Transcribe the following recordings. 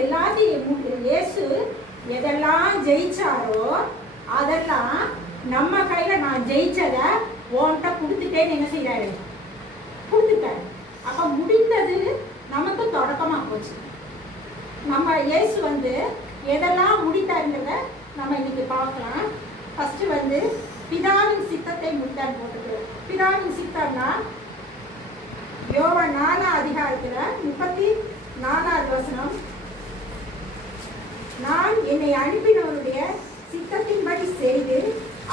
எல்லாத்தையும் இயேசு எதெல்லாம் ஜெயிச்சாரோ அதெல்லாம் நம்ம கையில நான் ஜெயிச்சதை உன்கிட்ட கொடுத்துட்டேன்னு என்ன செய்யறாரு, கொடுத்துட்டாரு. அப்ப முடிந்தது நமக்கு தொடக்கமா போச்சு. நம்ம இயேசு எதெல்லாம் முடித்தாருங்கிறத நம்ம இன்னைக்கு பார்க்கலாம். ஃபர்ஸ்ட் பிதாவின் சித்தத்தை முடித்தார் போட்டுருக்கு. பிதாவின் சித்தம்னா யோவான் 4 அதிகாரத்துல 34வது வசனம், நான் என்னை அனுப்பினவருடைய சித்தத்தின்படி செய்து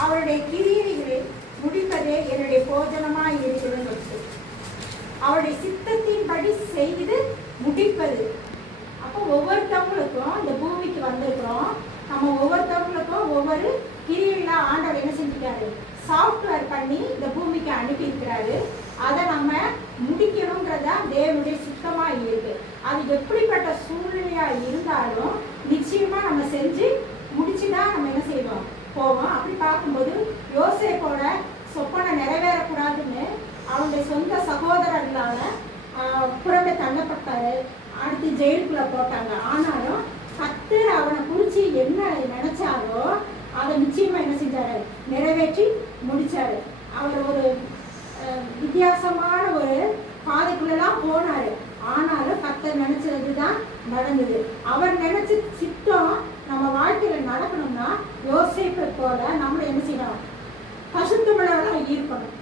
அவருடைய கிரியைகளை முடிப்பதே என்னுடைய போஜனமாய் இருக்கிறது. அவருடைய சித்தத்தின்படி செய்து முடிப்பது. அப்போ ஒவ்வொருத்தவங்களுக்கும் இந்த பூமிக்கு வந்திருக்கிறோம். நம்ம ஒவ்வொருத்தவங்களுக்கும் ஒவ்வொரு கிரியையில ஆண்டவர் என்ன செஞ்சுட்டாரு, சாஃப்ட்வேர் பண்ணி இந்த பூமிக்கு அனுப்பி இருக்கிறாரு. அதை நம்ம முடிக்கணும்ன்றதா தேவனுடைய சுத்தமா இருக்கு. அது எப்படிப்பட்ட சூழ்நிலையா இருந்தாலும் நிச்சயமா நம்ம செஞ்சு முடிச்சுதான் நம்ம என்ன செய்வோம், போவோம். அப்படி பார்க்கும்போது யோசேப்போட சொப்பனை நிறைவேறக்கூடாதுன்னு அவனுடைய சொந்த சகோதரர்களால புறம்பே தள்ளப்பட்டாரு. அடுத்து ஜெயிலுக்குள்ள போட்டாங்க. ஆனாலும் கர்த்தர் அவனை குறிச்சு என்ன நினைச்சாரோ அதை நிச்சயமா என்ன செஞ்சாரு, நிறைவேற்றி முடிச்சாரு. அவர் ஒரு வித்தியாசமான ஒரு பாதைக்குள்ளெல்லாம் போனாரு. ஆனாலும் கர்த்தர் நினைச்சதுதான் நடந்தது. அவர் நினைச்ச சித்தம் நம்ம வாழ்க்கையில நடக்கணும்னா யோசேப்பை போல நம்மள என்ன செய்யணும், பசுத்தமிழாக ஈர்க்கணும்.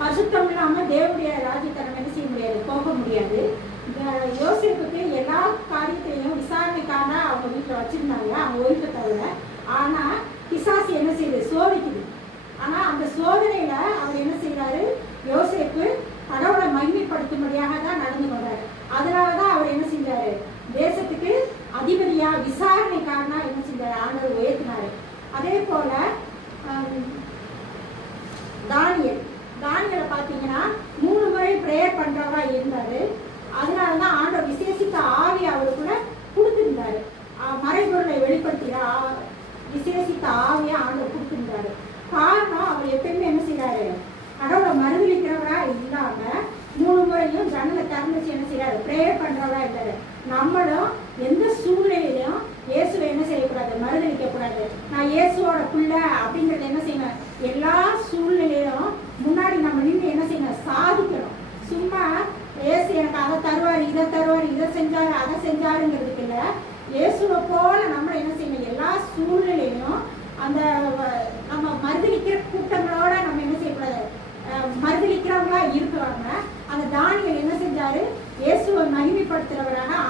பசுத்தம் இல்லாம தேவனுடைய ராஜ்யத்தை நம்ம என்ன செய்ய முடியாது, போக முடியாது. யோசேப்புக்கு எல்லா காரியத்தையும் விசாரணைக்கான அவங்க வீட்டில் வச்சிருந்தாங்க, அவங்க ஒய்ஃபை தவிர. ஆனா பிசாசு என்ன செய்யுது, சோதிக்குது. ஆனா அந்த சோதனையில அவர் என்ன செய்யறாரு, யோசேப்பு கடவுளை மகிமைப்படுத்தும்படியாக தான் நடந்து கொண்டாரு. அதனாலதான் அவர் என்ன செஞ்சாரு, தேசத்துக்கு அதிபதியா விசாரணைக்காரனா என்ன செஞ்சாரு, ஆண்டவர் உயர்த்தினாரு. அதே போல தானியலை பார்த்தீங்கன்னா 3 முறை பிரேயர் பண்றவரா இருந்தாரு. அதனாலதான் ஆண்டவர் விசேஷித்த ஆவி அவருக்குள்ள கொடுத்திருந்தாரு. மறைபொருளை வெளிப்படுத்திய விசேஷித்த ஆவியா ஆண்டவர் கொடுத்திருந்தாரு. காரணம் அவர் எப்பயுமே என்ன செய்யறாரு, கடவுளை மறுதளிக்கிறவரா இல்லாம 3 முறையும் ஜன்னலை திறந்துச்சு என்ன செய்யறாரு, பிரேயர் பண்றவரா இருந்தாரு. நம்மளும் எந்த சூழ்நிலையிலும் இயேசுவை என்ன செய்யக்கூடாது, மறுதளிக்க கூடாது. நான் இயேசுவோட பிள்ளை அப்படிங்கறது என்ன செய்யணும், எல்லா சூழ்நிலையிலும் முன்னாடி நம்ம நின்று என்ன செய்யணும், சாதிக்கணும். சும்மா இயேசு எனக்கு அதை தருவார், இதை தருவார், இதை செஞ்சாரு, அதை செஞ்சாருங்கிறதுக்கு இல்லை. இயேசுவை போல நம்ம என்ன செய்யணும், எல்லா சூழ்நிலையிலும் அந்த நம்ம மறுதளிக்கிற கூட்டங்களோட நம்ம என்ன செய்யக்கூடாது, மறுதளிக்கிறவங்களா இருக்கிறாங்க. அந்த தானியல் என்ன செஞ்சாரு, இயேசுவை மகிமைப்படுத்துறவராக